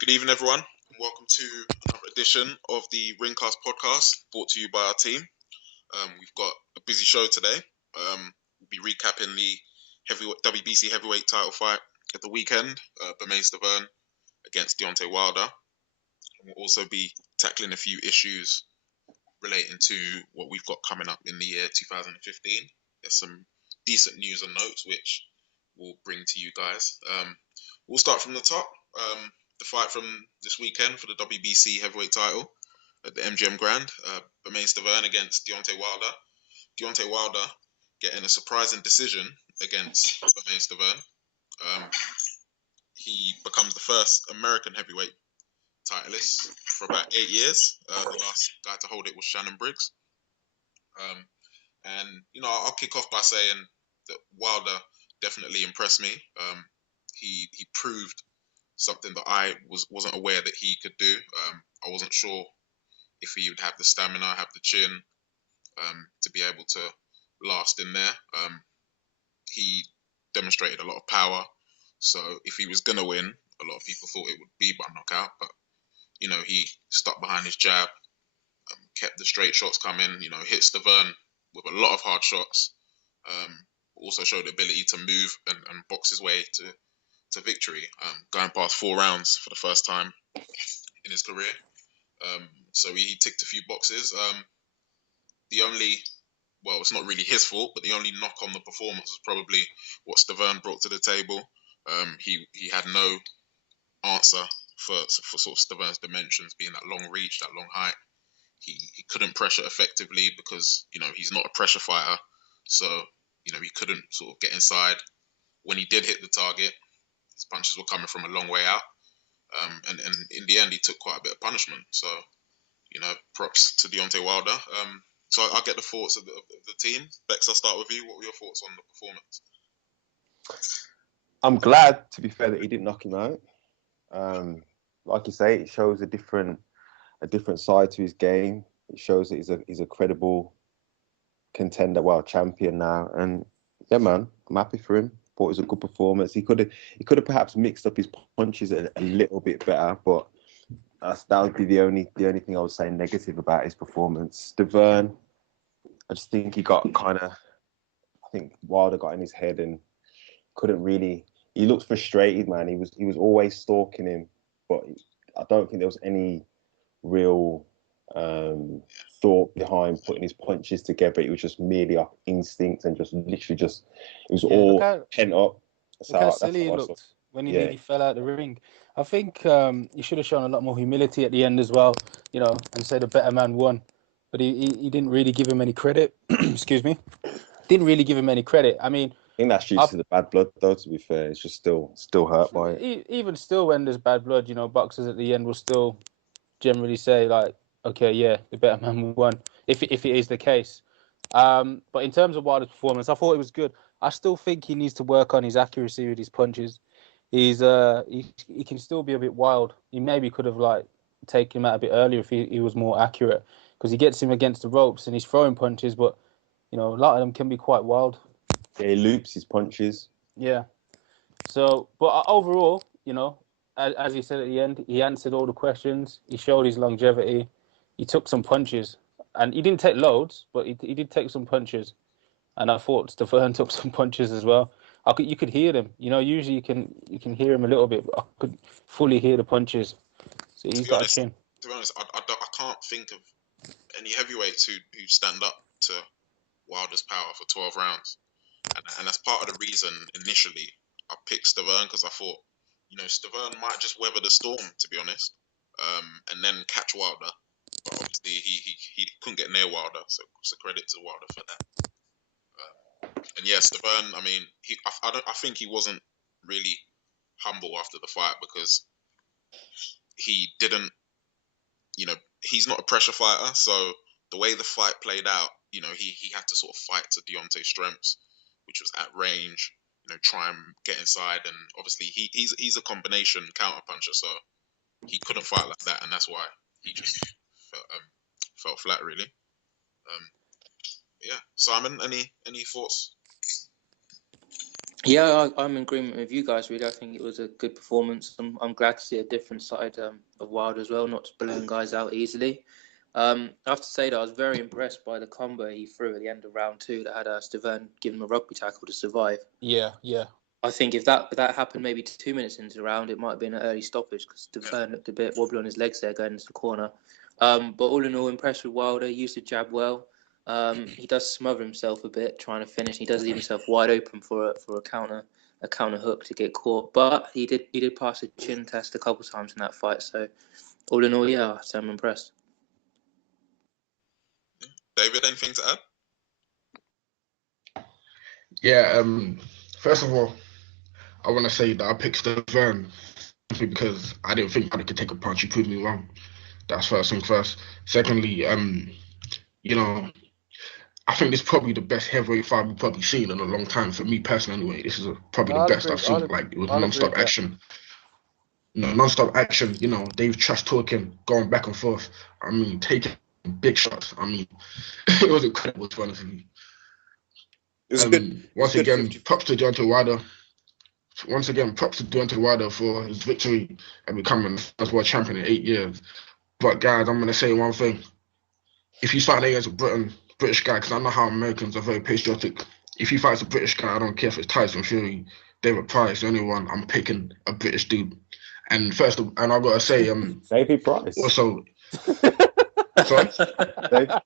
Good evening, everyone. Welcome to another edition of the Ringcast podcast, brought to you by our team. We've got a busy show today. We'll be recapping the WBC heavyweight title fight at the weekend, Bermane Stiverne against Deontay Wilder. And we'll also be tackling a few issues relating to what we've got coming up in the year 2015. There's some decent news and notes which we'll bring to you guys. We'll start from the top. The fight from this weekend for the WBC heavyweight title at the MGM Grand, Bermane Stiverne against Deontay Wilder. Deontay Wilder getting a surprising decision against Bermane Stiverne. He becomes the first American heavyweight titleist for about 8 years. The last guy to hold it was Shannon Briggs. And, I'll kick off by saying that Wilder definitely impressed me. He proved something that I wasn't aware that he could do. I wasn't sure if he would have the stamina, have the chin to be able to last in there. He demonstrated a lot of power. So if he was going to win, a lot of people thought it would be by knockout. But, he stuck behind his jab, kept the straight shots coming, hit Stiverne with a lot of hard shots. Also showed the ability to move and box his way to victory, going past 4 rounds for the first time in his career. So he ticked a few boxes. It's not really his fault, but the only knock on the performance was probably what Stiverne brought to the table. He had no answer for sort of Stiverne's dimensions, being that long reach, that long height. He couldn't pressure effectively because, he's not a pressure fighter. So, he couldn't sort of get inside. When he did hit the target, his punches were coming from a long way out. And in the end, he took quite a bit of punishment. So, props to Deontay Wilder. So I'll get the thoughts of the team. Bex, I'll start with you. What were your thoughts on the performance? I'm glad, to be fair, that he didn't knock him out. Like you say, it shows a different side to his game. It shows that he's a credible contender, champion now. And yeah, man, I'm happy for him. Thought it was a good performance. He could have perhaps mixed up his punches a little bit better, but that would be the only thing I would say negative about his performance. Stiverne, I just think he got I think Wilder got in his head and couldn't really. He looked frustrated, man. He was always stalking him, but I don't think there was any real thought behind putting his punches together. It was just merely off instinct and just literally it was all pent up. Look how silly he looked when he nearly fell out the ring. I think he should have shown a lot more humility at the end as well, and said a better man won. But he didn't really give him any credit. Excuse me. Didn't really give him any credit. I mean, I think that's due to the bad blood, though, to be fair. It's just still hurt by it. Even still, when there's bad blood, boxers at the end will still generally say, like, okay, yeah, the better man won, if it is the case. But in terms of Wilder's performance, I thought it was good. I still think he needs to work on his accuracy with his punches. He can still be a bit wild. He maybe could have taken him out a bit earlier if he was more accurate, because he gets him against the ropes and he's throwing punches, but a lot of them can be quite wild. Yeah, he loops his punches. Yeah. So, but overall, as he said at the end, he answered all the questions. He showed his longevity. He took some punches, and he didn't take loads, but he did take some punches. And I thought Stiverne took some punches as well. You could hear them. Usually you can hear him a little bit, but I could fully hear the punches. So he's got a chin. To be honest, I can't think of any heavyweights who stand up to Wilder's power for 12 rounds. And that's part of the reason initially I picked Stiverne, because I thought, Stiverne might just weather the storm, to be honest, and then catch Wilder. But obviously he couldn't get near Wilder, so credit to Wilder for that. And yeah, Stiverne, I mean, I think he wasn't really humble after the fight, because he didn't, he's not a pressure fighter, so the way the fight played out, he had to sort of fight to Deontay's strengths, which was at range, try and get inside, and obviously he's a combination counter puncher, so he couldn't fight like that, and that's why he just felt flat, really. Yeah, Simon, any thoughts? Yeah, I'm in agreement with you guys. Really, I think it was a good performance. I'm glad to see a different side of Wilder as well, not just blowing guys out easily. I have to say that I was very impressed by the combo he threw at the end of round 2 that had Stavern give him a rugby tackle to survive. Yeah. I think if that happened maybe 2 minutes into the round, it might have been an early stoppage because Stavern looked a bit wobbly on his legs there going into the corner. But all in all, impressed with Wilder. Used the jab well. He does smother himself a bit trying to finish. He does leave himself wide open for a counter hook to get caught. But he did pass a chin test a couple of times in that fight. So all in all, yeah, so I'm impressed. David, anything to add? Yeah, first of all, I want to say that I picked Stavern because I didn't think I could take a punch. He proved me wrong. That's first thing first. Secondly, you know, I think this is probably the best heavyweight fight we've probably seen in a long time. For me personally, anyway, this is probably the best I've seen. Like, it was non-stop action. Non-stop action. They've trash talking, going back and forth. I mean, taking big shots. I mean, it was incredible, to be honest with you. It was good. Once again, props to Deontay Wilder. Once again, props to Deontay Wilder for his victory and becoming the world champion in 8 years. But guys, I'm gonna say one thing: if you fight against a British guy, because I know how Americans are very patriotic. If he fights a British guy, I don't care if it's Tyson Fury, David Price, anyone. I'm picking a British dude. And I gotta say, David Price. Also, sorry.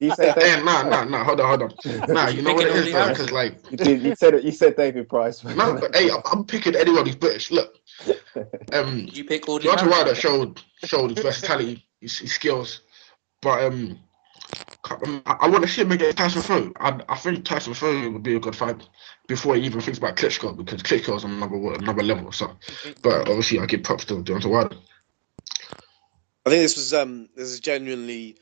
You said David Nah. Hold on. Nah, you know what it is, though, because like you said David Price. No, but hey, I'm picking anyone who's British. Look, Did you pick Audley Deontay Wilder Harrison? showed his versatility, his skills, but I want to see him against Tyson Fury. I think Tyson Fury would be a good fight before he even thinks about Klitschko, because Klitschko's on another level. So, but obviously I give props to Deontay Wilder. I think this is genuinely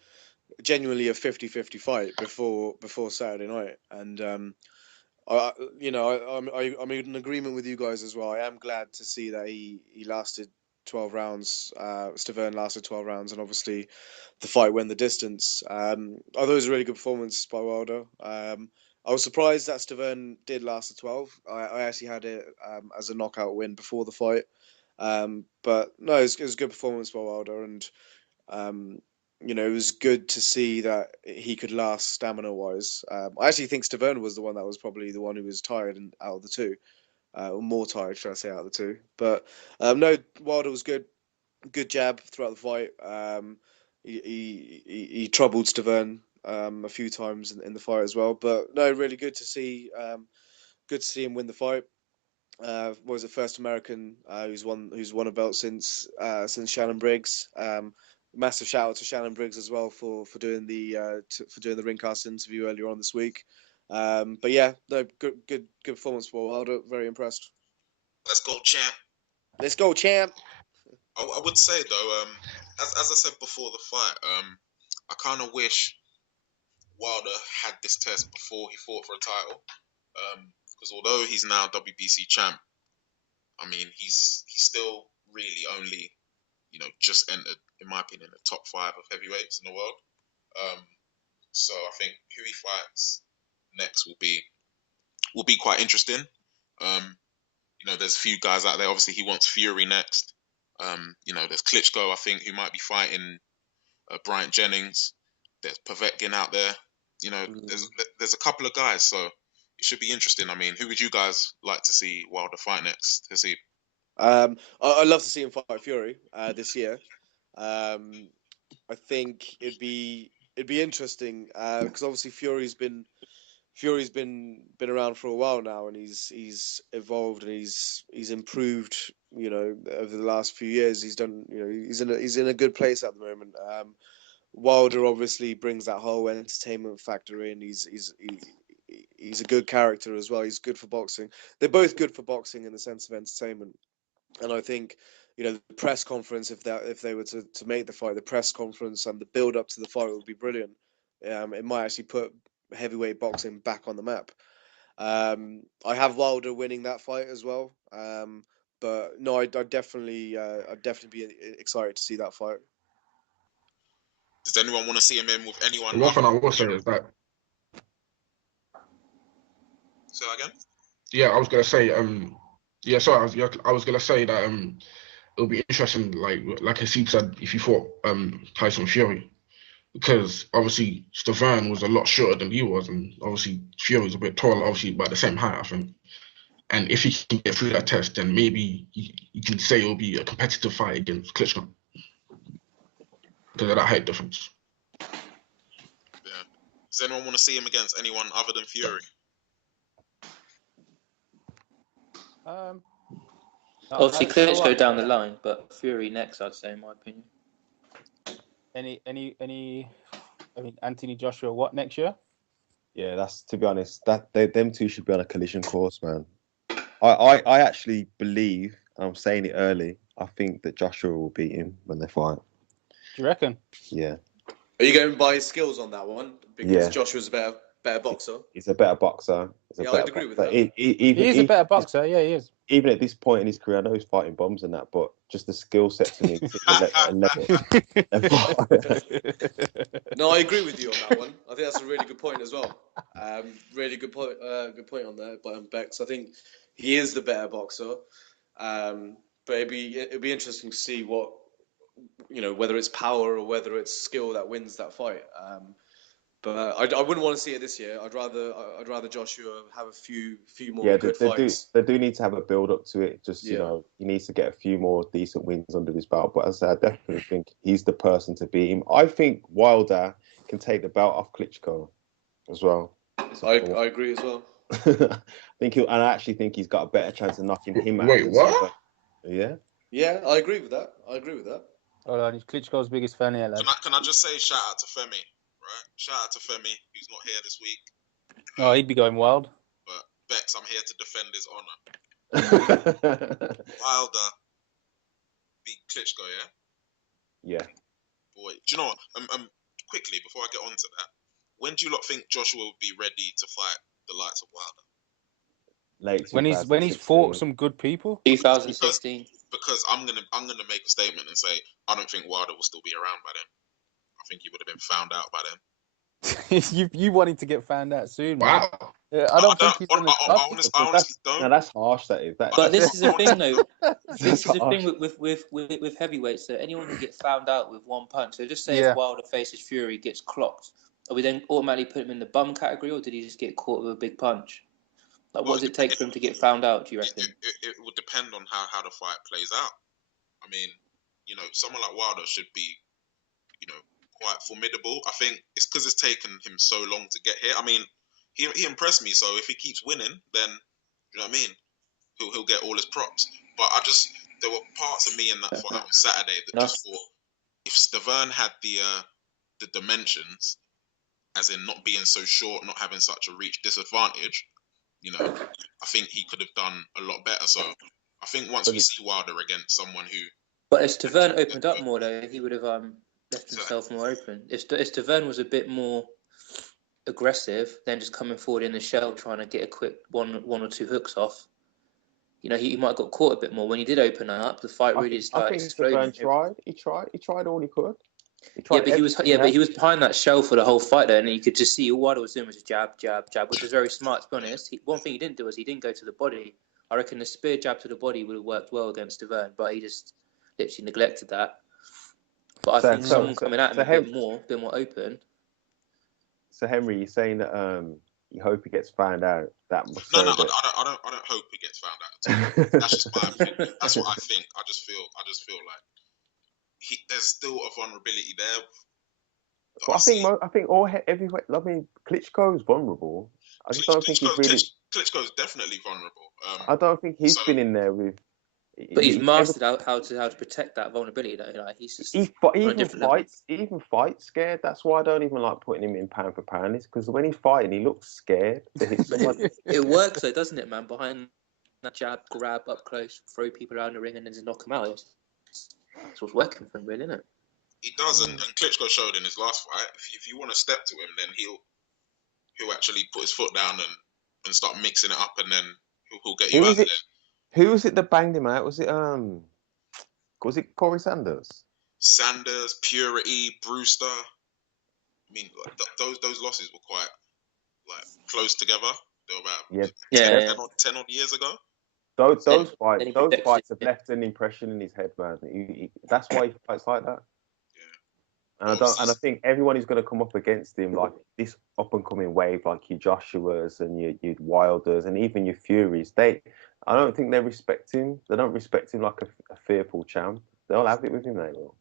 a 50-50 fight before Saturday night, and I'm in agreement with you guys as well. I am glad to see that he lasted 12 rounds. Stavern lasted 12 rounds, and obviously the fight went the distance. I thought it was a really good performance by Wilder. I was surprised that Stavern did last the 12. I actually had it as a knockout win before the fight. But no, it was a good performance by Wilder, and it was good to see that he could last stamina-wise. I actually think Stavern was the one that was probably the one who was tired out of the two, or more tired, should I say, out of the two. But no, Wilder was good. Good jab throughout the fight. He troubled Stavern a few times in the fight as well. But no, really good to see. Good to see him win the fight. Was the first American who's won a belt since Shannon Briggs. Massive shout out to Shannon Briggs as well for doing the Ringcast interview earlier on this week. But yeah, no, good performance for Wilder. Very impressed. Let's go, champ. Let's go, champ. I would say though, as I said before the fight, I kind of wish Wilder had this test before he fought for a title, because although he's now WBC champ, I mean he's still really only just entered, in my opinion, the top 5 of heavyweights in the world. So I think who he fights next will be quite interesting. There's a few guys out there. Obviously, he wants Fury next. There's Klitschko, I think, who might be fighting Bryant Jennings. There's Povetkin out there. There's a couple of guys, so it should be interesting. I mean, who would you guys like to see Wilder fight next? To see, I'd love to see him fight Fury this year. I think it'd be interesting because obviously Fury's been around for a while now, and he's evolved and he's improved. Over the last few years, he's done. He's in a good place at the moment. Wilder obviously brings that whole entertainment factor in. He's a good character as well. He's good for boxing. They're both good for boxing in the sense of entertainment. And I think, the press conference, if they were to make the fight, the press conference and the build up to the fight would be brilliant. It might actually put heavyweight boxing back on the map. I have Wilder winning that fight as well. But no, I'd definitely be excited to see that fight. does anyone want to see him in with anyone? One thing I will say is that. Say that again. Yeah, I was gonna say, yeah, sorry, I was gonna say that it'll be interesting, like Haseeb said, if you fought Tyson Fury, because obviously Stefan was a lot shorter than he was, and obviously Fury was a bit taller, obviously about the same height, I think. And if he can get through that test, then maybe you can say it'll be a competitive fight against Klitschko because of that height difference. Yeah. Does anyone want to see him against anyone other than Fury? Obviously, You know Klitschko what? down the line, but Fury next, I'd say, in my opinion. Any? I mean, Anthony Joshua, what next year? Yeah, that's, to be honest, them two should be on a collision course, man. I actually believe, I'm saying it early, I think that Joshua will beat him when they fight. Do you reckon? Yeah. Are you going by his skills on that one? Because Yeah. Joshua's a better boxer. He's a better boxer. I'd agree with that. He is a better boxer. Yeah, he is. Even at this point in his career, I know he's fighting bombs and that, but just the skill set to me is a level. No, I agree with you on that one. I think that's a really good point as well. Really good point. Good point on there, but Bex. I think he is the better boxer. But it'd be interesting to see what, whether it's power or whether it's skill that wins that fight. But I wouldn't want to see it this year. I'd rather Joshua have a few more good fights. They do need to have a build up to it. Just Yeah. he needs to get a few more decent wins under his belt. But as I said, I definitely think he's the person to beat him. I think Wilder can take the belt off Klitschko as well. I agree as well. I actually think he's got a better chance of knocking him out. Wait, what? Yeah. Yeah, I agree with that. Hold on, he's Klitschko's biggest fan here, lad. Can I just say shout out to Femi, right? Shout out to Femi, who's not here this week. Oh, he'd be going wild. But Bex, I'm here to defend his honor. Wilder beat Klitschko, yeah? Yeah. Boy, do you know what? Quickly, before I get on to that, when do you lot think Joshua will be ready to fight the likes of Wilder? Late when he's fought some good people. 2016. Because I'm gonna make a statement and say I don't think Wilder will still be around by then. I think he would have been found out by then. you wanted to get found out soon, man. Wow. I don't think he's gonna. I honestly don't. No, that's harsh. That is. But this is the thing, though. This is the thing with heavyweights. So anyone can get found out with one punch. So just say if Wilder faces Fury, gets clocked, are we then automatically put him in the bum category, or did he just get caught with a big punch? Like, what does it take for him to get found out? Do you reckon? It would depend on how the fight plays out. I mean, someone like Wilder should be, quite formidable. I think it's because it's taken him so long to get here. I mean, he impressed me. So if he keeps winning, then you know what I mean. He'll get all his props. But there were parts of me in that fight on Saturday that just thought if Stavern had the dimensions, as in not being so short, not having such a reach disadvantage, I think he could have done a lot better. So I think once we see Wilder against someone who... But if Stavern opened up more, though, he would have left himself more open. If Stavern was a bit more aggressive, then just coming forward in the shell, trying to get a quick one or two hooks off, he might have got caught a bit more. When he did open up, the fight really started exploding. I think Stavern tried. He tried all he could. But he was behind that shell for the whole fight there, and you could just see all Wilder was doing was jab, jab, jab, which was very smart, to be honest. One thing he didn't do was he didn't go to the body. I reckon the spear jab to the body would have worked well against Stavern, but he just literally neglected that. But I think someone coming at him a bit more open. So Henry, you're saying that you hope he gets found out. That must I don't hope he gets found out. That's just my opinion. That's what I think. I just feel like there's still a vulnerability there. But I think all heavyweight. I mean, Klitschko is vulnerable. I just don't think he's really. Klitschko is definitely vulnerable. I don't think he's been in there with. But he's mastered how to protect that vulnerability. Though. Like he's just he even fights scared. That's why I don't even like putting him in pound for pound. Is because when he's fighting, he looks scared. It works though, doesn't it, man? Behind that jab, grab up close, throw people around the ring, and then just knock them out. That's what's working for him, really, isn't it? He does, and Klitschko showed in his last fight. If you want to step to him, then he'll actually put his foot down and start mixing it up, and then he'll get you out there. Who was it that banged him out? Was it Corey Sanders? Sanders, Purity, Brewster. I mean, those losses were quite close together. They were about Yeah, 10 odd years ago. those Then fights, he those protects fights it. have left an impression in his head, man. That's why he fights like that. Yeah. And I think everyone is going to come up against him, like this up and coming wave, like your Joshua's and your Wilders and even your Furies. I don't think they respect him. They don't respect him like a fearful champ. They'll have it with him, they will.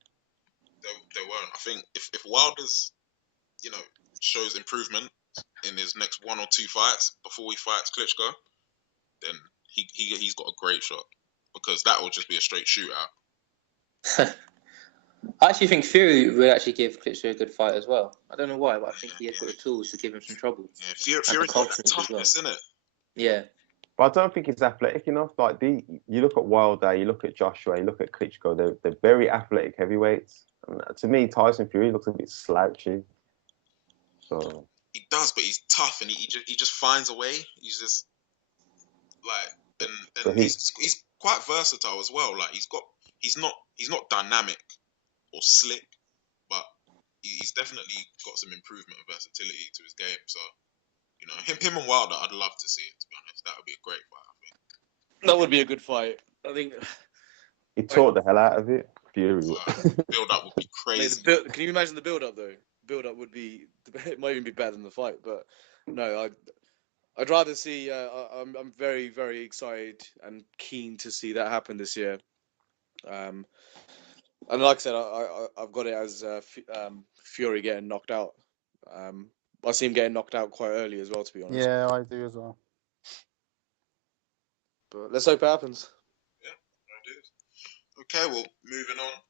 They won't. I think if Wilder's, shows improvement in his next 1 or 2 fights before he fights Klitschko, then he's got a great shot, because that will just be a straight shootout. I actually think Fury would actually give Klitschko a good fight as well. I don't know why, but I think he has got the tools to give him some trouble. Yeah, Fury's got that toughness, isn't it? Yeah. But I don't think he's athletic enough. Like you look at Wilder, you look at Joshua, you look at Klitschko. They're very athletic heavyweights. And to me, Tyson Fury looks a bit slouchy. So he does, but he's tough, and he just finds a way. He's just like, and he's quite versatile as well. Like he's not dynamic or slick, but he's definitely got some improvement and versatility to his game. So him and Wilder, I'd love to see it. To be honest, that would be a great fight. I think That would be a good fight. I think he taught the hell out of it. Fury. Build up would be crazy. Can you imagine the build up though? Build up would be, it might even be better than the fight. But no, I'd rather see. I'm very, very excited and keen to see that happen this year. And like I said, I've got it as Fury getting knocked out. I see him getting knocked out quite early as well, to be honest. Yeah, I do as well. But let's hope it happens. Yeah, I do. Okay, well, moving on.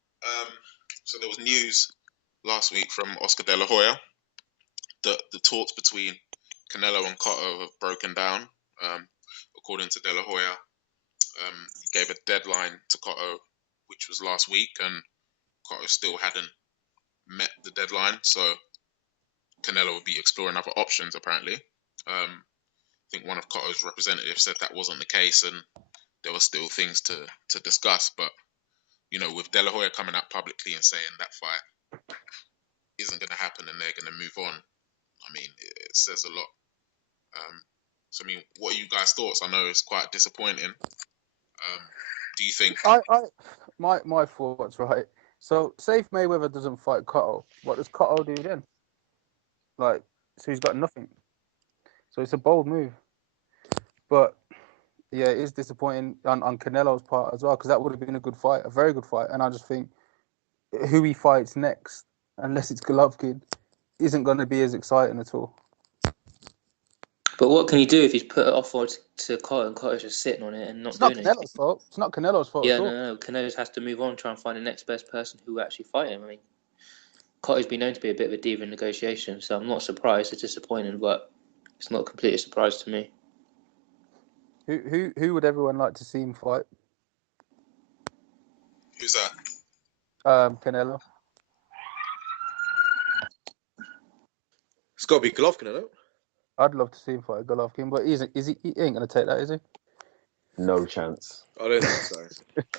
So there was news last week from Oscar De La Hoya that the talks between Canelo and Cotto have broken down. According to De La Hoya, he gave a deadline to Cotto, which was last week, and Cotto still hadn't met the deadline. So Canelo would be exploring other options, apparently. I think one of Cotto's representatives said that wasn't the case, and there were still things to discuss. But with De La Hoya coming out publicly and saying that fight isn't going to happen and they're going to move on, I mean, it says a lot. So, I mean, what are you guys' thoughts? I know it's quite disappointing. Do you think? My thoughts, right? So, say if Mayweather doesn't fight Cotto, what does Cotto do then? Like, so he's got nothing. So it's a bold move, but yeah, it is disappointing on Canelo's part as well, because that would have been a good fight, a very good fight. And I just think who he fights next, unless it's Golovkin, isn't going to be as exciting at all. But what can you do if he's put it off to Cotto and Cotto's just sitting on it and not doing anything? Canelo's fault. It's not Canelo's fault Yeah, at all. no. Canelo has to move on, try and find the next best person who will actually fight him. I mean, Cotto's been known to be a bit of a diva in negotiations, so I'm not surprised. It's disappointing, but it's not completely a surprise to me. Who would everyone like to see him fight? Who's that? Canelo. It's got to be Golovkin, I know. I'd love to see him fight Golovkin, but he ain't going to take that, is he? No chance. I don't think so.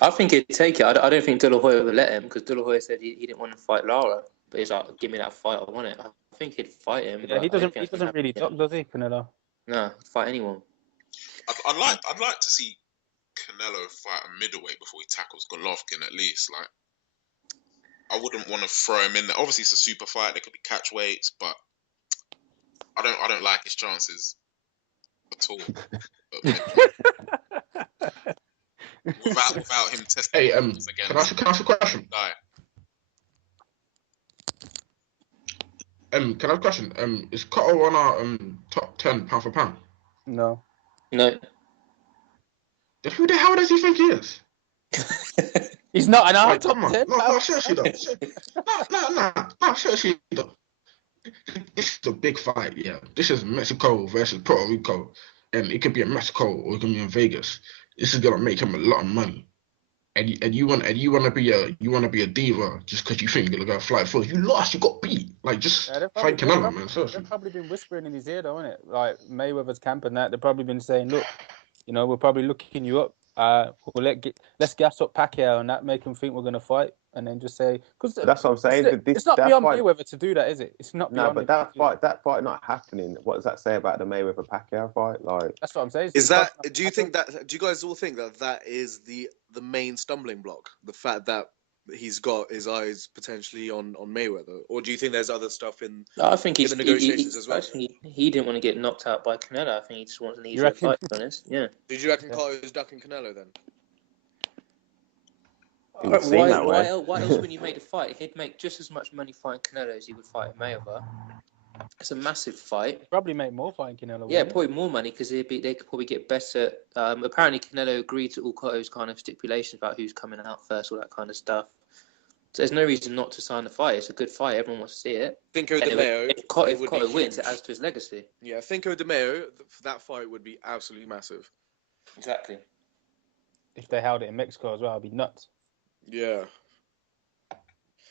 I think he'd take it. I don't think De La Hoya would let him, because De La Hoya said he didn't want to fight Lara, but he's like, give me that fight, I want it. I think he'd fight him. Yeah, he doesn't really talk, does he, Canelo? No, fight anyone. I'd like to see Canelo fight a middleweight before he tackles Golovkin, at least. Like, I wouldn't want to throw him in there. Obviously, it's a super fight. There could be catch weights, but I don't like his chances at all. without him testing. Hey, again, can I ask a question? Can I ask a question? Is Cotto on our top 10 pound for pound? No. No. Then who the hell does he think he is? He's not an Like, top come on. 10. No, seriously though. No, seriously though. This is a big fight, yeah. This is Mexico versus Puerto Rico, and it could be in Mexico or it could be in Vegas. This is gonna make him a lot of money. And you want to be a diva just because you think you're gonna fly first. You lost, you got beat. Like, just fight Canelo, man. Seriously. They've probably been whispering in his ear, though, isn't it? Like Mayweather's camp and that. They've probably been saying, look, we're probably looking you up. Let's gas up Pacquiao and that, make him think we're gonna fight. and then just say because But that's what I'm saying. it's not That beyond fight, Mayweather to do that, is it? It's not no, beyond but him. that fight not happening. What does that say about the Mayweather Pacquiao fight? Like, That's what I'm saying. Is It's that? not Do you think that? Do you guys all think that that is the main stumbling block? The fact that he's got his eyes potentially on Mayweather, or do you think there's other stuff in I think the negotiations as well? I think he didn't want to get knocked out by Canelo. I think he just wants an easier reckon? fight, to be honest. Yeah. Did you reckon Carter's ducking Canelo then? it would seem that way. Why else when you make the fight, he'd make just as much money fighting Canelo as he would fight Mayweather. It's a massive fight. Probably make more fighting Canelo. Yeah, probably more money because they could probably get better. Apparently, Canelo agreed to all Cotto's kind of stipulations about who's coming out first, all that kind of stuff. So there's no reason not to sign the fight. It's a good fight. Everyone wants to see it. Cinco de Mayo. If Cotto wins, it adds to his legacy. Yeah, Cinco de Mayo. That fight would be absolutely massive. Exactly. If they held it in Mexico as well, it'd be nuts. Yeah. I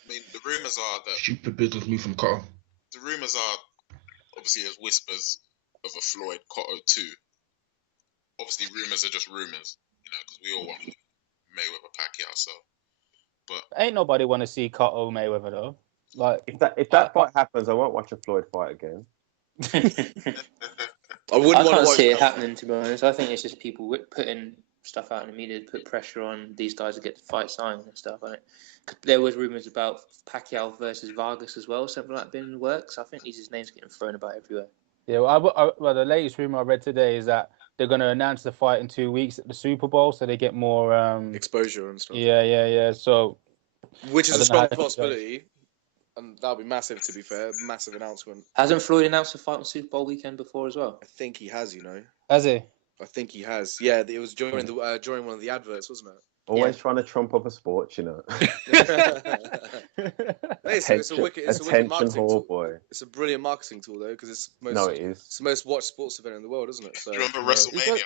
mean, the rumours are that Stupid business move from Cotto. the rumours are obviously there's whispers of a Floyd Cotto 2. Obviously, rumours are just rumours, because we all want Mayweather Pacquiao. So, but Ain't nobody want to see Cotto Mayweather though. Like If that fight happens, I won't watch a Floyd fight again. I wouldn't I want to can't watch see it happening, to be honest. I think it's just people putting stuff out in the media to put pressure on these guys to get the fight signed and stuff. There was rumours about Pacquiao versus Vargas as well, something like that being in the works. I think these names getting thrown about everywhere. Yeah, well, the latest rumor I read today is that they're going to announce the fight in 2 weeks at the Super Bowl, so they get more exposure and stuff. Yeah. So, which is I a don't know strong how to possibility, and that'll be massive. To be fair, massive announcement. Hasn't Floyd announced a fight on Super Bowl weekend before as well? I think he has. Has he? I think he has. Yeah, it was during the during one of the adverts, wasn't it? Always trying to trump up a sport, It's a wicked marketing tool. Boy. It's a brilliant marketing tool though, because it's it's the most watched sports event in the world, isn't it? So, do you remember WrestleMania?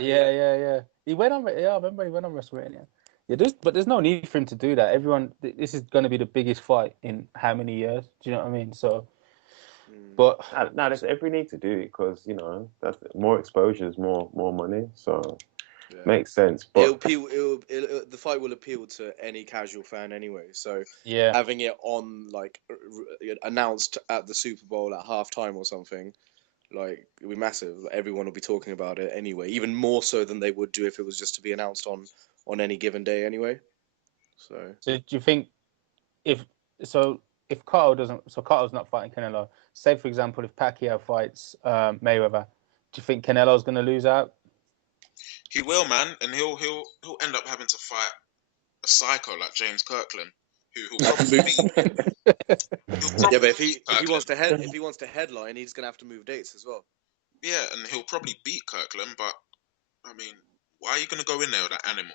Yeah. He went on. Yeah, I remember he went on WrestleMania. Yeah, but there's no need for him to do that. Everyone, this is going to be the biggest fight in how many years? Do you know what I mean? So, but no, there's every need to do it because that's more exposures, more money. So. Yeah. Makes sense, but the fight will appeal to any casual fan anyway. So having it on announced at the Super Bowl at halftime or something, it'll be massive. Everyone will be talking about it anyway, even more so than they would do if it was just to be announced on any given day anyway. So do you think if Cotto's not fighting Canelo? Say for example, if Pacquiao fights Mayweather, do you think Canelo's going to lose out? He will, man, and he'll end up having to fight a psycho like James Kirkland, who'll probably yeah, but if he wants to headline, he's gonna have to move dates as well. Yeah, and he'll probably beat Kirkland, but I mean, why are you gonna go in there with that animal?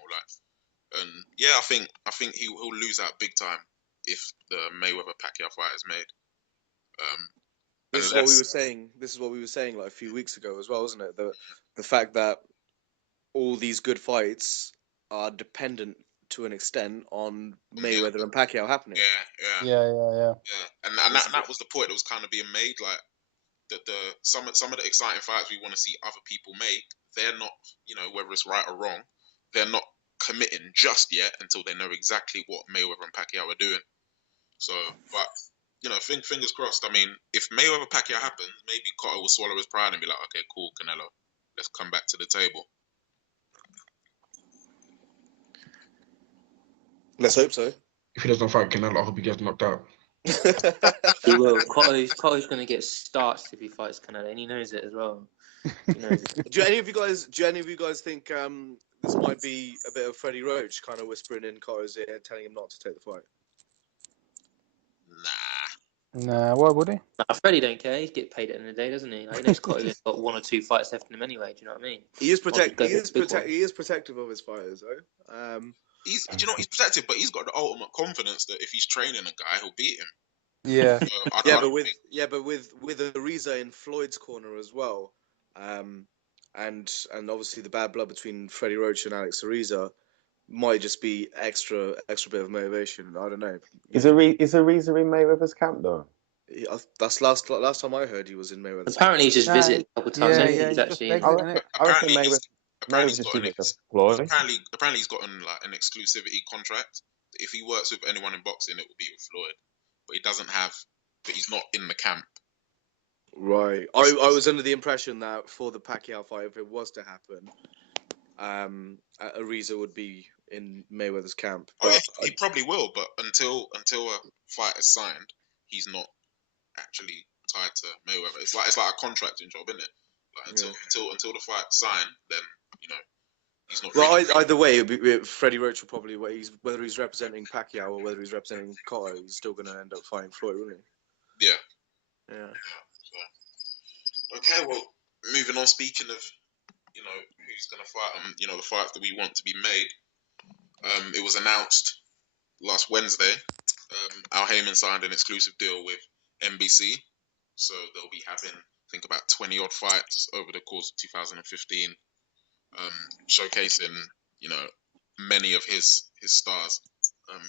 And yeah, I think he'll lose out big time if the Mayweather Pacquiao fight is made. This is what we were saying like a few weeks ago as well, wasn't it? The fact that all these good fights are dependent to an extent on Mayweather and Pacquiao happening. Yeah. And that was the point that was kind of being made. Like some of the exciting fights we want to see other people make, they're not, whether it's right or wrong, they're not committing just yet until they know exactly what Mayweather and Pacquiao are doing. So, but fingers crossed. I mean, if Mayweather Pacquiao happens, maybe Cotto will swallow his pride and be like, okay, cool, Canelo, let's come back to the table. Let's hope so. If he doesn't fight Canelo, I hope he gets knocked out. He will. Cotto's going to get starched if he fights Canelo, and he knows it as well. Do any of you guys think this might be a bit of Freddie Roach kind of whispering in Cotto's ear, telling him not to take the fight? Nah, why would he? Nah, Freddie don't care. He's get paid at the end of the day, doesn't he? He knows Cotto's got 1 or 2 fights left in him anyway. Do you know what I mean? He is protective of his fighters, though. He's protective, but he's got the ultimate confidence that if he's training a guy, he'll beat him. Yeah, but with Ariza in Floyd's corner as well, and obviously the bad blood between Freddie Roach and Alex Ariza might just be extra bit of motivation. I don't know. Is Ariza in Mayweather's camp though? That's last time I heard he was in Mayweather's. Apparently, he's just visited a couple of times. Yeah, he's actually. I reckon apparently Maybe he's just got give an it to ex- Floyd. apparently he's gotten like an exclusivity contract. If he works with anyone in boxing, it will be with Floyd. But he doesn't have. But he's not in the camp. Right. I was under the impression that for the Pacquiao fight, if it was to happen, Ariza would be in Mayweather's camp. Oh yeah, But he probably will. But until a fight is signed, he's not actually tied to Mayweather. It's like a contracting job, isn't it? Like until the fight's signed, then you know he's not. well, Really either way, Freddie Roach will probably whether he's representing Pacquiao or whether he's representing Cotto, he's still going to end up fighting Floyd, wouldn't he? Yeah. Yeah. So. Okay, well, moving on. Speaking of, who's going to fight, the fights that we want to be made. It was announced last Wednesday. Al Heyman signed an exclusive deal with NBC, so they'll be having, I think, about 20 odd fights over the course of 2015, showcasing, many of his stars.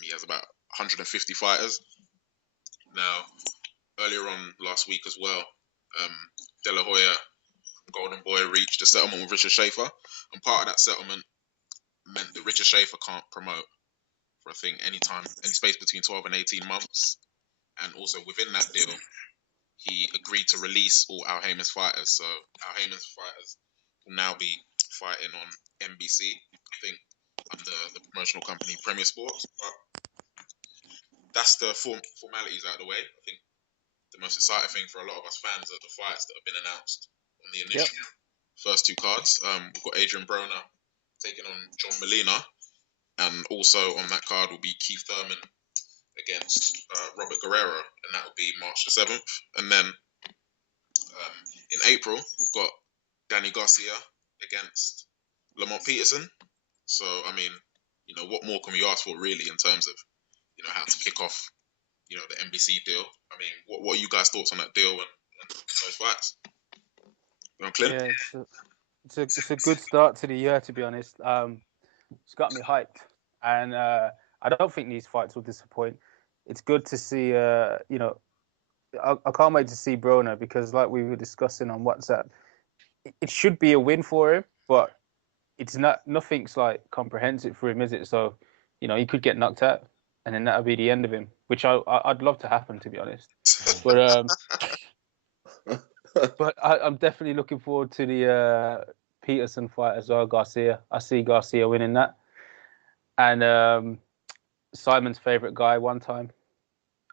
He has about 150 fighters. Now, earlier on last week as well, De La Hoya, Golden Boy, reached a settlement with Richard Schaefer, and part of that settlement meant that Richard Schaefer can't promote for, I think, any space between 12 and 18 months. And also within that deal, he agreed to release all Al Heyman's fighters. So Al Heyman's fighters will now be fighting on NBC, I think, under the promotional company Premier Sports. But that's the formalities out of the way. I think the most exciting thing for a lot of us fans are the fights that have been announced on the initial first two cards. We've got Adrian Broner taking on John Molina, and also on that card will be Keith Thurman against Robert Guerrero, and that will be March the 7th. And then in April, we've got Danny Garcia against Lamont Peterson. So, I mean, what more can we ask for, really, in terms of, how to kick off, the NBC deal? I mean, what are you guys' thoughts on that deal and those fights? Clint? Yeah, it's a good start to the year, to be honest. It's got me hyped, and I don't think these fights will disappoint. It's good to see, I can't wait to see Broner, because, like we were discussing on WhatsApp, it should be a win for him, but it's nothing's like comprehensive for him, is it? So, he could get knocked out, and then that'll be the end of him, which I'd love to happen, to be honest. But but I'm definitely looking forward to the Peterson fight as well, Garcia. I see Garcia winning that, and Simon's favorite guy one time.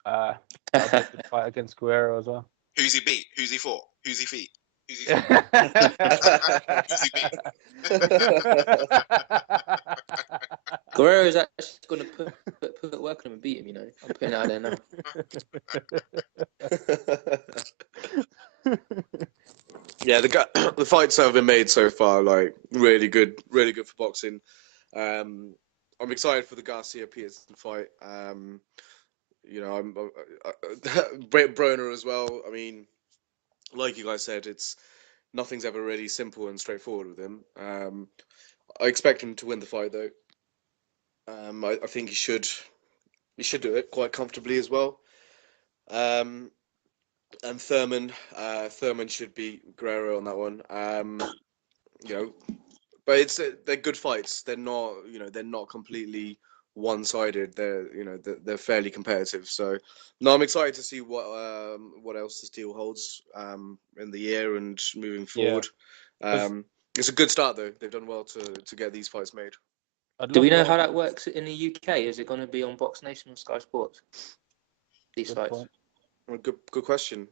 That'll be a good fight against Guerrero as well. Who's he beat? Who's he fought? Who's he beat? Who's he fought? Who's he beat? Guerrero is actually going to put work on him and beat him. I'm putting it out there now. Yeah, the fights that have been made so far, like really good for boxing. I'm excited for the Garcia Peterson fight. I'm Broner as well. I mean, like you guys said, nothing's ever really simple and straightforward with him. I expect him to win the fight though. I think he should do it quite comfortably as well. And Thurman should beat Guerrero on that one. But they're good fights. They're not completely one-sided. They're fairly competitive. So, no, I'm excited to see what else this deal holds in the year and moving forward. It's a good start though. They've done well to get these fights made. Do we know how that works in the UK? Is it going to be on Box Nation or Sky Sports? These fights. Well, good question.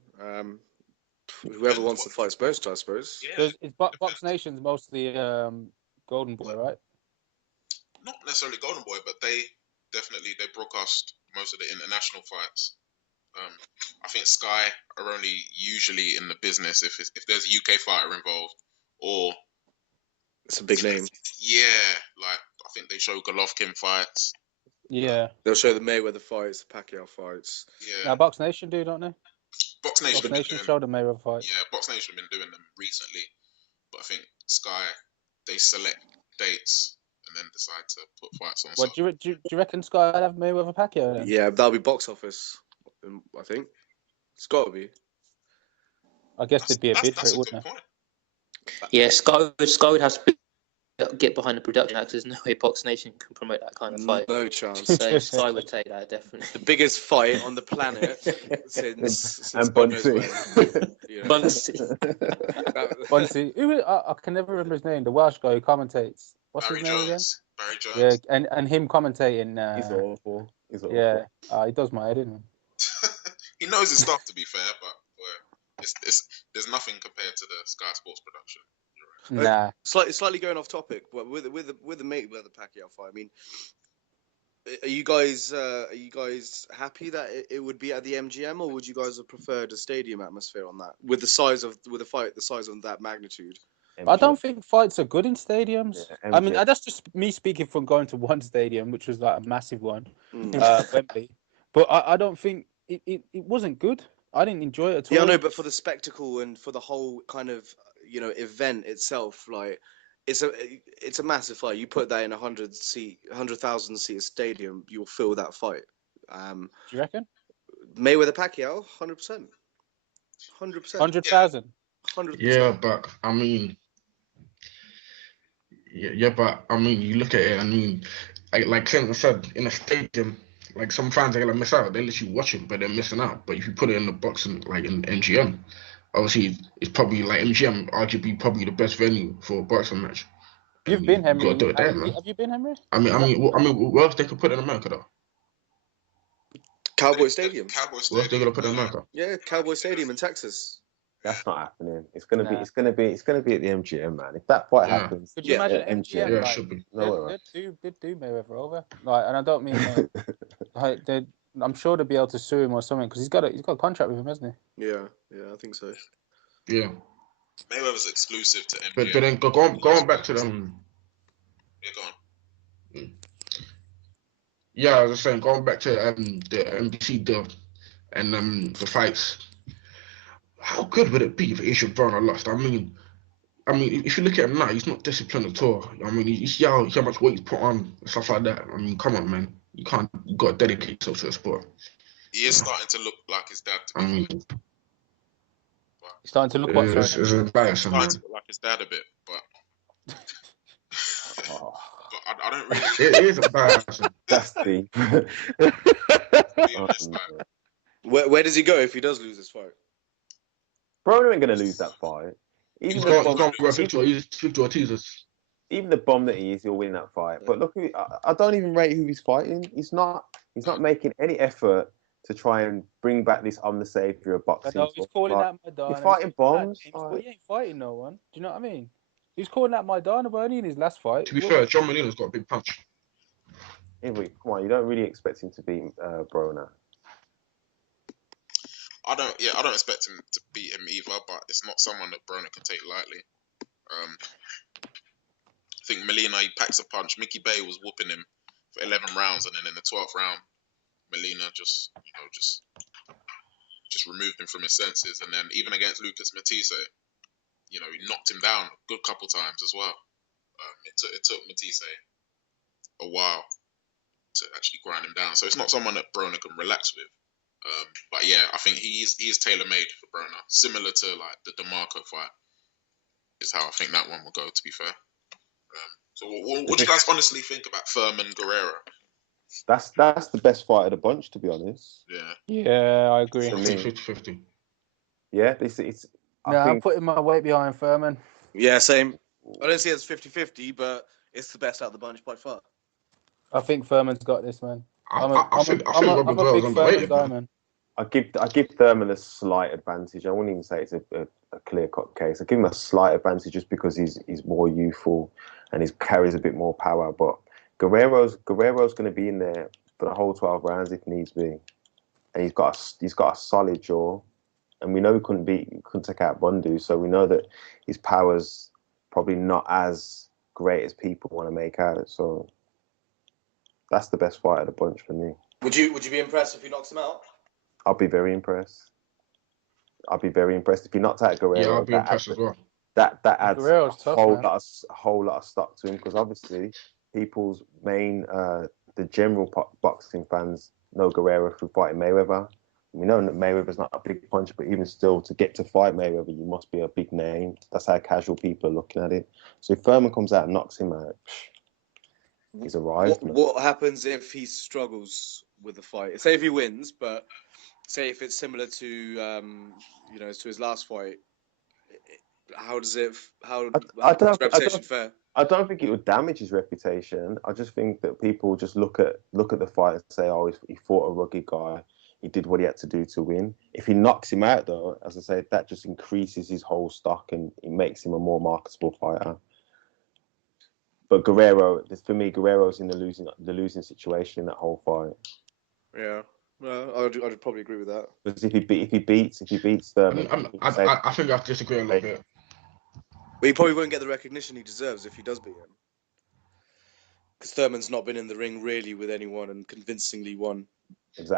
Whoever wants the fights most, I suppose. Yeah. It's Box Nation's mostly Golden Boy, right? Not necessarily Golden Boy, but they broadcast most of the international fights. I think Sky are only usually in the business if there's a UK fighter involved, or it's a big name. Yeah, like I think they show Golovkin fights. Yeah, they'll show the Mayweather fights, the Pacquiao fights. Yeah, now Box Nation do, don't they? Box Nation show the Mayweather fights. Yeah, Box Nation have been doing them recently, but I think Sky, they select dates and then decide to put fights on. What do you reckon Sky would have Mayweather Pacquiao then? Yeah, that'll be box office. I think it's got to be. I guess there'd be a bid for it, wouldn't there? Yeah, Sky would have to get behind the production because there's no way Box Nation can promote that kind of fight. No chance. So I would take that definitely. The biggest fight on the planet since And God knows Bunsey. when. You know, Bunsey. Bunsey. I can never remember his name. The Welsh guy who commentates. What's Barry his name Jones. Barry Jones. again? Yeah, and him commentating. He's awful. He's awful. Yeah, he does my head in. He knows his stuff, to be fair, but there's nothing compared to the Sky Sports production. Nah. Slightly going off topic, but with the Mayweather Pacquiao fight, I mean, are you guys happy that it would be at the MGM, or would you guys have preferred a stadium atmosphere on that with the fight the size of that magnitude? I don't think fights are good in stadiums. Yeah, I mean, that's just me speaking from going to one stadium, which was like a massive one, Wembley. But I don't think it wasn't good. I didn't enjoy it at all. Yeah, I know, but for the spectacle and for the whole kind of event itself, like it's a massive fight. You put that in 100,000 seat stadium, you'll feel that fight. Do you reckon? Mayweather Pacquiao, 100%, 100%, 100,000. 100%. Yeah, but I mean, but I mean, you look at it. I mean, like Clinton said, in a stadium, like some fans are gonna miss out. They're literally watching, but they're missing out. But if you put it in the box and like in MGM, obviously it's probably like MGM, arguably probably the best venue for a boxing match. You've been, Henry. You gotta do it there, man. Have you been, Henry? I mean, where else they could put it in America though? Cowboy Stadium. Where else they gonna put it in America? Yeah, Cowboy Stadium in Texas. That's not happening. It's gonna be at the MGM, man. If that fight happens, Could you imagine MGM? Yeah, it like, should be. They'd do Mayweather over. Like, and I don't mean like I'm sure they'll be able to sue him or something because he's got a contract with him, hasn't he? Yeah, I think so. Yeah. Mayweather's exclusive to MGM. But then going back to them. Yeah, go on. Yeah, I was just saying, going back to the NBC deal and the fights. How good would it be if Adrian Broner lost? I mean, if you look at him now, he's not disciplined at all. I mean, you see how much weight he's put on and stuff like that. I mean, come on, man. You got to dedicate yourself to a sport. He is starting to look like his dad. He's starting to look like it's embarrassing, man. Starting to look like his dad a bit, but but I don't really. It is embarrassing. That's deep. Where does he go if he does lose this fight? Broner ain't gonna lose that fight. He's going to Ortiz. Even the bomb that he is, he'll win that fight. But look, I don't even rate who he's fighting. He's not making any effort to try and bring back this "I'm the savior of boxing." No, he's calling out Maidana. He's fighting bombs. He ain't fighting no one. Do you know what I mean? He's calling out Maidana, but only in his last fight. To be fair, John Molina's got a big punch. Come on, you don't really expect him to beat Broner. I don't expect him to beat him either, but it's not someone that Broner can take lightly. I think Molina, he packs a punch. Mickey Bay was whooping him for 11 rounds, and then in the 12th round, Molina just removed him from his senses. And then even against Lucas Matisse, he knocked him down a good couple times as well. It took Matisse a while to actually grind him down. So it's not someone that Broner can relax with. But yeah, I think he's tailor-made for Broner. Similar to like the DeMarco fight is how I think that one will go, to be fair. So what do you guys honestly think about Furman Guerrero? That's the best fight of the bunch, to be honest. Yeah, I agree. 50-50. Yeah, I'm putting my weight behind Furman. Yeah, same. I don't see it as 50-50, but it's the best out of the bunch by far. I think Furman's got this, man. I'm I think Robert Guerrero's underrated, man. I give Thurman a slight advantage. I wouldn't even say it's a clear-cut case. I give him a slight advantage just because he's more youthful and he carries a bit more power. But Guerrero's going to be in there for the whole 12 rounds if needs be, and he's got a solid jaw, and we know he couldn't take out Bundu, so we know that his power's probably not as great as people want to make out. So that's the best fight of the bunch for me. Would you be impressed if he knocks him out? I'll be very impressed. If he knocked out Guerrero, yeah, I'll be impressed as well. That adds a whole lot of stock to him, because obviously people's main, the general boxing fans know Guerrero through fighting Mayweather. We know that Mayweather's not a big puncher, but even still, to get to fight Mayweather, you must be a big name. That's how casual people are looking at it. So if Furman comes out and knocks him out, he's arrived. What happens if he struggles with the fight? Say if he wins, but say if it's similar to to his last fight, how does his reputation fare? I don't think it would damage his reputation. I just think that people just look at the fight and say, "Oh, he fought a rugged guy. He did what he had to do to win." If he knocks him out, though, as I said, that just increases his whole stock and it makes him a more marketable fighter. But Guerrero, for me, Guerrero's in the losing situation in that whole fight. Yeah, well, I'd probably agree with that. Because if he beats them, I think I disagree a little bit. But he probably won't get the recognition he deserves if he does beat him. Because Thurman's not been in the ring really with anyone and convincingly won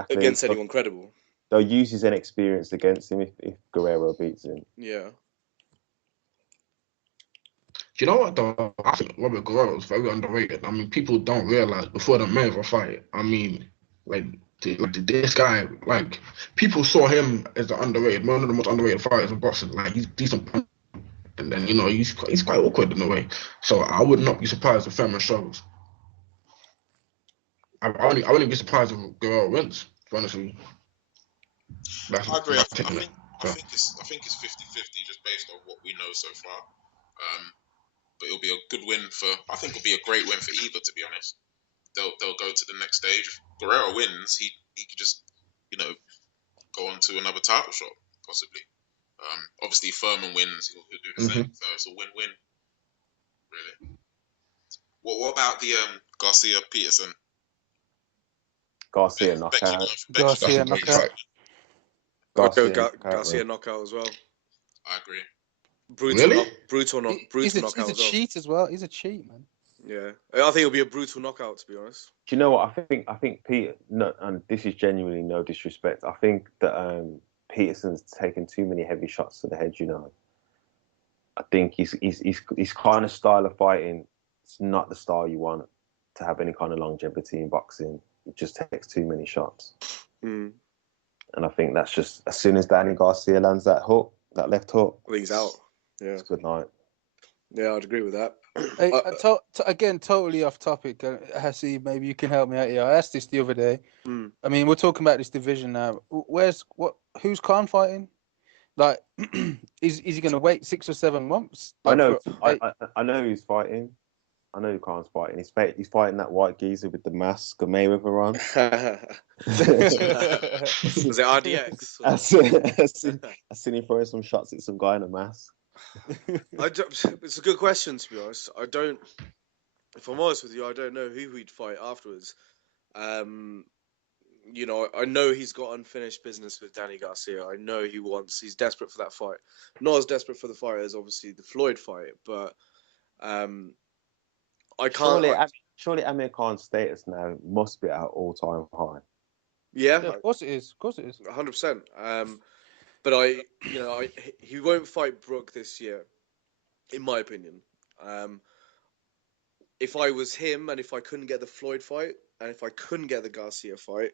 against anyone credible. They'll use his inexperience against him if Guerrero beats him. Yeah. Do you know what though? I think Robert Guerrero is very underrated. I mean, people don't realize before the Mayweather fight. I mean, this guy, like people saw him as the underrated, one of the most underrated fighters in boxing. Like he's decent, and then he's quite awkward in a way. So I would not be surprised if Furman struggles. I wouldn't be surprised if Guerrero wins. Honestly, I agree. I think it's 50-50 just based on what we know so far. But it'll be a good win I think it'll be a great win for either, to be honest. They'll go to the next stage. If Guerrero wins, he could just, go on to another title shot, possibly. Obviously, if Furman wins, he'll do the same. So it's a win-win, really. What about the Garcia Peterson? Garcia knockout. Garcia knockout. Garcia knockout as well. I agree. Brutal knockout. He's a cheat as well. He's a cheat, man. Yeah, I think it'll be a brutal knockout, to be honest. Do you know what I think Peter? No, and this is genuinely no disrespect. I think that Peterson's taken too many heavy shots to the head. I think his kind of style of fighting. It's not the style you want to have any kind of longevity in boxing. It just takes too many shots. Mm. And I think that's just as soon as Danny Garcia lands that left hook, I think he's out. Yeah, it's good night. Yeah, I'd agree with that. Hey, again, totally off topic. Hassi, maybe you can help me out here. I asked this the other day. I mean, we're talking about this division now. Who's Khan fighting? Like, is he going to wait 6 or 7 months? I know who's fighting. I know who Khan's fighting. He's fighting that white geezer with the mask of Mayweather on. Was it RDX? I seen him throwing some shots at some guy in a mask. It's a good question, to be honest. If I'm honest with you, I don't know who he'd fight afterwards. I know he's got unfinished business with Danny Garcia. I know he's desperate for that fight. Not as desperate for the fight as obviously the Floyd fight, but I can't. Surely Amir Khan's status now must be at an all-time high. Yeah, of course it is. 100%. But he won't fight Brook this year, in my opinion. If I was him, and if I couldn't get the Floyd fight, and if I couldn't get the Garcia fight,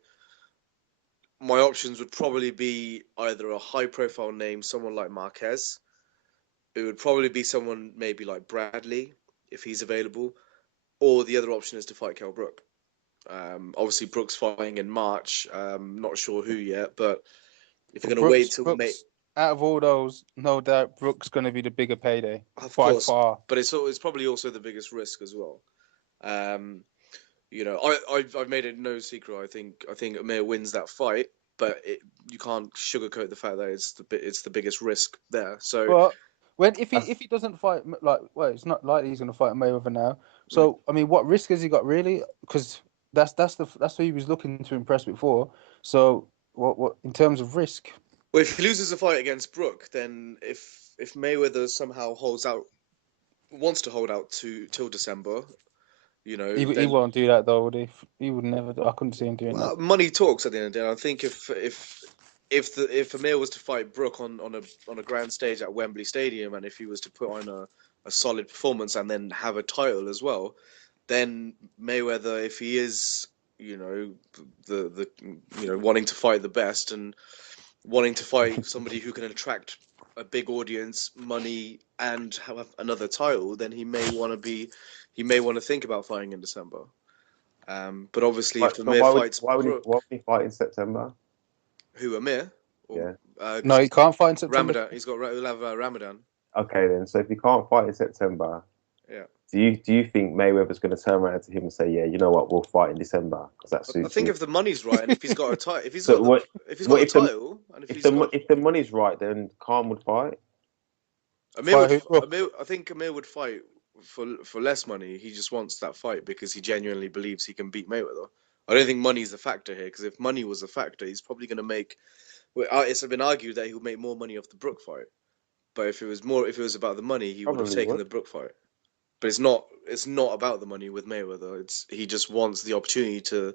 my options would probably be either a high-profile name, someone like Marquez. It would probably be someone maybe like Bradley, if he's available. Or the other option is to fight Kell Brook. Obviously, Brook's fighting in March. Not sure who yet, but if you're going to wait till May... Out of all those, no doubt, Brook's going to be the bigger payday. Of by course, far. But it's probably also the biggest risk as well. I've made it no secret. I think Amir wins that fight, but you can't sugarcoat the fact that it's the biggest risk there. So, if he doesn't fight, it's not likely he's going to fight Mayweather now. So, I mean, what risk has he got really? Because that's who he was looking to impress before. So, what in terms of risk? Well, if he loses a fight against Brook, then if Mayweather somehow wants to hold out till December, he won't do that though, would he? He would never. I couldn't see him doing that. Money talks at the end of the day. I think if Amir was to fight Brook on a grand stage at Wembley Stadium, and if he was to put on a solid performance and then have a title as well, then Mayweather, if he is the wanting to fight the best and wanting to fight somebody who can attract a big audience, money, and have another title, then he may want to think about fighting in December. But obviously, if So Amir fights why would he fight in September? who, Amir? Or, No, he can't fight in September. Ramadan. He'll have Ramadan. Okay, then. So if he can't fight in September, Yeah. do you think Mayweather's going to turn around to him and say, yeah, you know what, we'll fight in December because that suits I think you? if the money's right and if he's got a title, if the money's right, then Khan would fight. I think Amir would fight for less money. He just wants that fight because he genuinely believes he can beat Mayweather. I don't think money's a factor here, because if money was a factor, he's probably going to make. It's been argued that he would make more money off the Brook fight, but if it was about the money, he would have taken the Brook fight. But it's not. It's not about the money with Mayweather. He just wants the opportunity to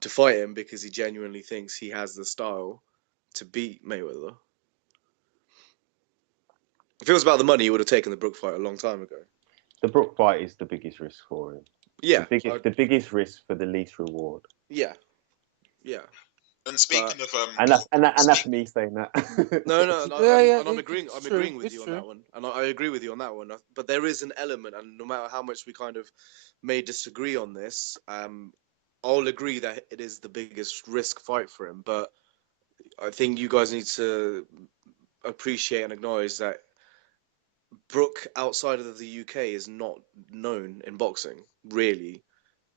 fight him because he genuinely thinks he has the style to beat Mayweather. If it was about the money, he would have taken the Brook fight a long time ago. The Brook fight is the biggest risk for him. Yeah, the biggest risk for the least reward. Yeah. And speaking of that's me saying that. I'm agreeing with you on that one, and I agree with you on that one. But there is an element, and no matter how much we kind of may disagree on this, I'll agree that it is the biggest risk fight for him. But I think you guys need to appreciate and acknowledge that Brook outside of the UK is not known in boxing, really.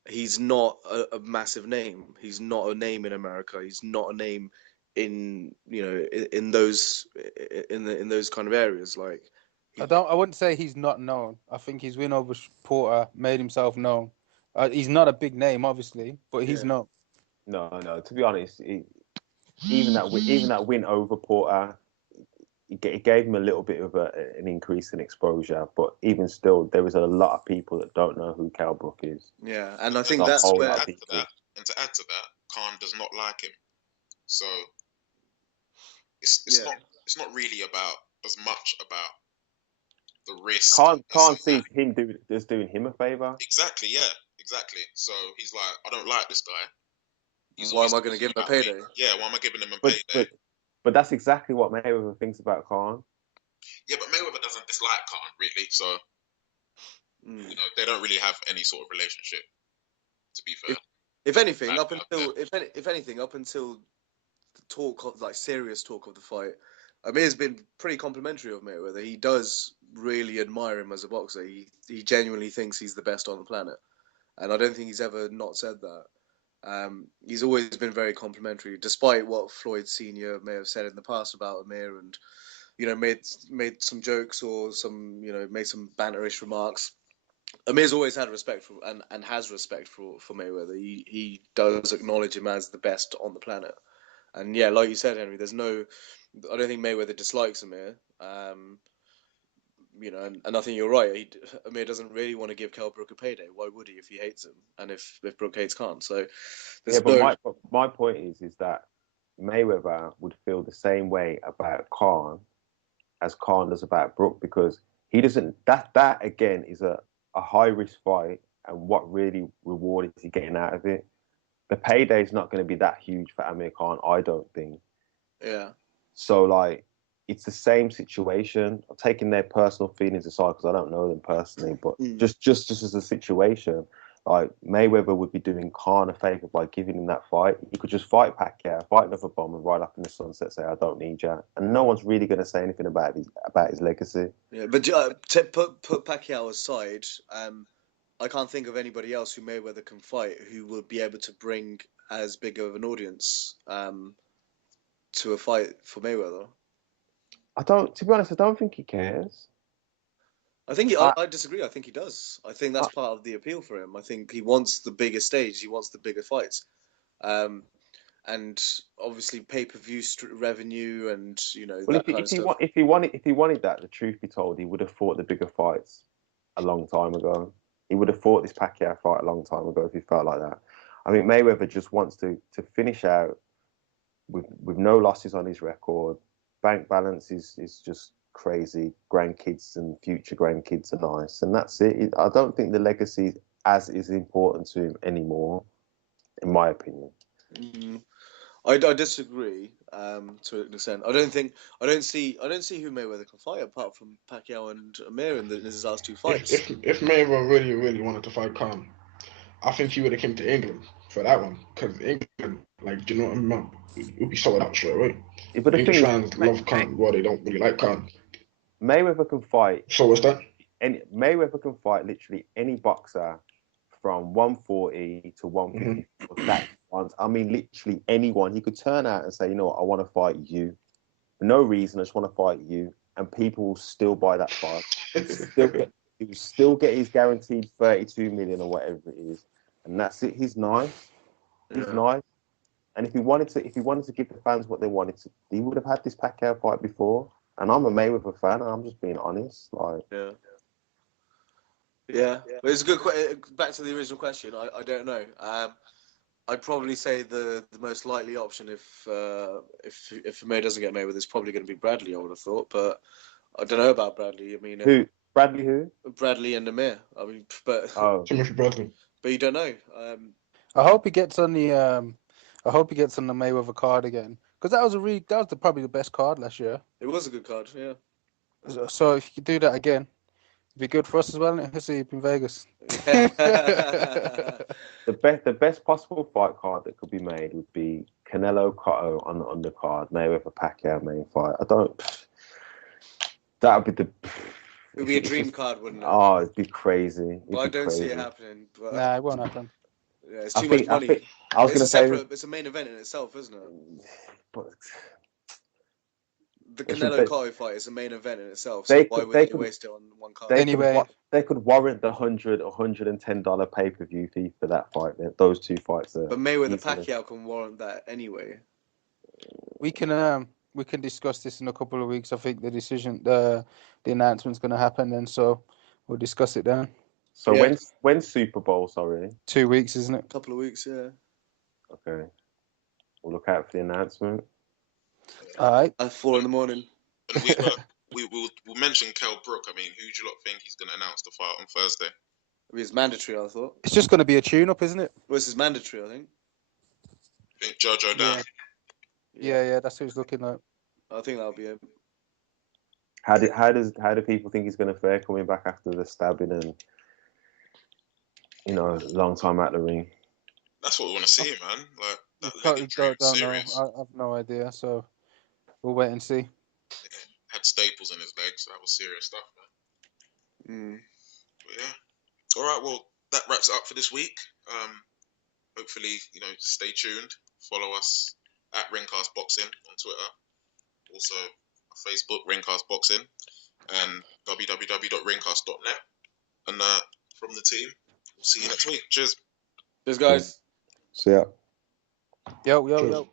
He's not a massive name. He's not a name in America. He's not a name in those kind of areas. Like, I wouldn't say he's not known. I think his win over Porter made himself known. He's not a big name, obviously, but he's known. No. To be honest, even that win over Porter, it gave him a little bit of an increase in exposure. But even still, there is a lot of people that don't know who Kell Brook is. Yeah, and I think that's where. To add to that, Khan does not like him, so it's not really about as much about the risk. Khan sees him doing him a favor. Exactly. So he's like, I don't like this guy. Why am I going to give him a payday? Yeah, why am I giving him a payday? But that's exactly what Mayweather thinks about Khan. Yeah, but Mayweather doesn't dislike Khan, really. So, they don't really have any sort of relationship, to be fair. If anything, up until the talk of, like, serious talk of the fight, Amir's been pretty complimentary of Mayweather. He does really admire him as a boxer. He genuinely thinks he's the best on the planet. And I don't think he's ever not said that. He's always been very complimentary, despite what Floyd Sr. may have said in the past about Amir, and made some jokes or made some banterish remarks. Amir's always had respect for and has respect for Mayweather. He does acknowledge him as the best on the planet. And yeah, like you said, Henry, I don't think Mayweather dislikes Amir. And I think you're right. Amir doesn't really want to give Kell Brook a payday. Why would he if he hates him? And if Brook hates Khan? So my point is that Mayweather would feel the same way about Khan as Khan does about Brook, because he doesn't. That again is a high risk fight, and what really reward is he getting out of it? The payday is not going to be that huge for Amir Khan, I don't think. Yeah. So, like, it's the same situation. I'm taking their personal feelings aside because I don't know them personally, but just as a situation, like, Mayweather would be doing Khan a favor by giving him that fight. He could just fight Pacquiao, fight another bomb, and ride up in the sunset, say, "I don't need you," and no one's really going to say anything about his legacy. Yeah, but to put Pacquiao aside, I can't think of anybody else who Mayweather can fight who would be able to bring as big of an audience to a fight for Mayweather. To be honest, I don't think he cares. I disagree. I think he does. I think that's part of the appeal for him. I think he wants the bigger stage. He wants the bigger fights, and obviously pay-per-view revenue, and if he wanted that, the truth be told, he would have fought the bigger fights a long time ago. He would have fought this Pacquiao fight a long time ago if he felt like that. I think Mayweather just wants to finish out with no losses on his record. Bank balance is just crazy. Grandkids and future grandkids are nice, and that's it. I don't think the legacy is important to him anymore. in my opinion. I disagree to an extent. I don't see who Mayweather can fight apart from Pacquiao and Amir in his last two fights. If Mayweather really wanted to fight Khan, I think he would have came to England for that one, because England, like, do you know what I mean? It would be sold out straight away. Yeah, but the English thing is, fans love Khan. Well, they don't really like Khan. Mayweather can fight. So what's that? Mayweather can fight literally any boxer from 140 to 150. That once, I mean, literally anyone. He could turn out and say, you know what, I want to fight you. For no reason, I just want to fight you, and people will still buy that fight. He will still get his guaranteed 32 million or whatever it is, and that's it. He's nice. He's nice. And if he wanted to give the fans what they wanted to, he would have had this Pacquiao fight before. And I'm a Mayweather fan, and I'm just being honest. Like, yeah. But it's a good question. Back to the original question, I don't know. I'd probably say the most likely option if Amir doesn't get Mayweather is probably going to be Bradley. I would have thought, but I don't know about Bradley. I mean, who? Bradley who? Bradley and Amir. I mean, but Timothy Bradley. But you don't know. I hope he gets on the Mayweather card again, because that was probably the best card last year. It was a good card, yeah. So if you could do that again, it'd be good for us as well. Let's see in Vegas. The best possible fight card that could be made would be Canelo Cotto on the undercard, Mayweather Pacquiao main fight. That would be the. It would be a dream card, wouldn't it? Oh, it'd be crazy. Well, I don't see it happening. But Nah, it won't happen. Yeah, it's too much money. I was going to say it's a main event in itself, isn't it? But the Canelo Cotto fight is a main event in itself. So why would they waste it on one card? They could warrant the $110 pay-per-view fee for that fight. Those two fights there. But Mayweather Pacquiao can warrant that anyway. We can discuss this in a couple of weeks. I think the announcement's going to happen then, so we'll discuss it then. So when's Super Bowl? Sorry, 2 weeks, isn't it? A couple of weeks, yeah. Okay, we'll look out for the announcement. All right. At 4 a.m. And we'll mention Kell Brook. I mean, who do you lot think he's going to announce the fight on Thursday? I mean, it's mandatory, I thought. It's just going to be a tune-up, isn't it? Well, this is mandatory, I think. I think Jojo Dan. Yeah, that's who it's looking like. I think that'll be it. How do people think he's going to fare coming back after the stabbing and long time out the ring? That's what we want to see, man. Like don't know. I have no idea, so we'll wait and see. Yeah, had staples in his legs, so that was serious stuff, man. But yeah. All right, well, that wraps it up for this week. Hopefully, stay tuned. Follow us at Ringcast Boxing on Twitter. Also, Facebook, Ringcast Boxing, and www.ringcast.net. And from the team, we'll see you next week. Cheers. Cheers, guys. See ya. Yo.